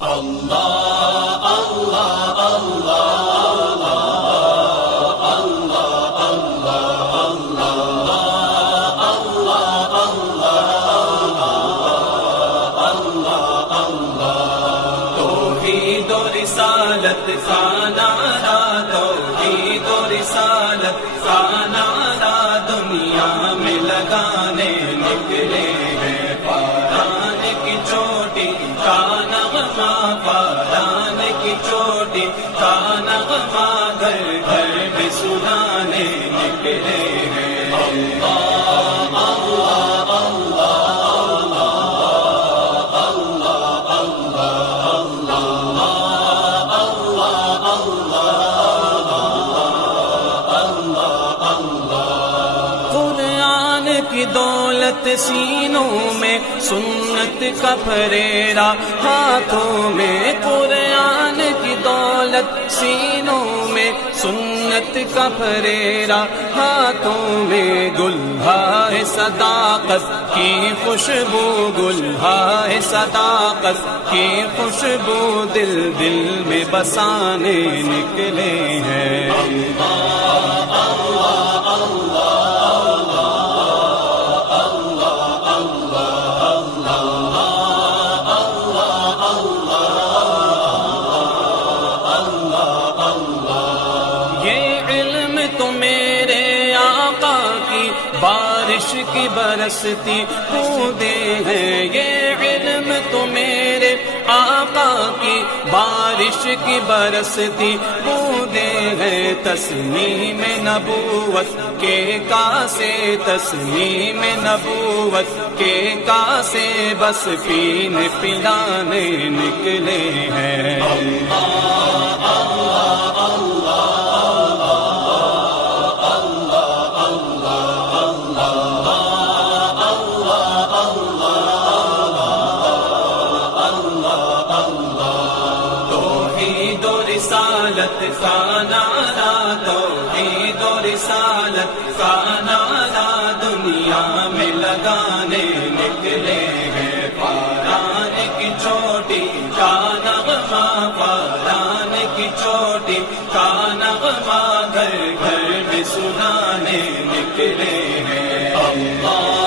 توحید و رسالت کا نعرہ، توحید و رسالت کا نعرہ دنیا میں لگانے نکلے ہیں، پاران کی چوٹی کا نغمہ، پاران کی چوٹی کا نغمہ گھر گھر میں سنانے نکلے ہیں۔ اللہ اللہ کی دولت سینوں میں، سنت کا پھریرا ہاتھوں میں، قرآن کی دولت سینوں میں، سنت کا پھریرا ہاتھوں میں، گلہائے صداقت کی خوشبو، گلہائے صداقت کی خوشبو دل دل میں بسانے نکلے ہیں۔ اللہ اللہ اللہ بارش کی برستی بوندیں ہیں، یہ علم تو میرے آقا کی بارش کی برستی بوندیں ہیں، تسنیم نبوت کے کاسے، تسنیم نبوت کے کاسے بس پینے پلانے نکلے ہیں۔ اللہ اللہ اللہ رسالت کا نعرہ، توحید و رسالت کا نعرہ دنیا میں لگانے نکلے ہیں، پاران کی چوٹی کا نغمہ، پاران کی چوٹی کا نغمہ گھر گھر میں سنانے نکلے ہیں۔ اللہ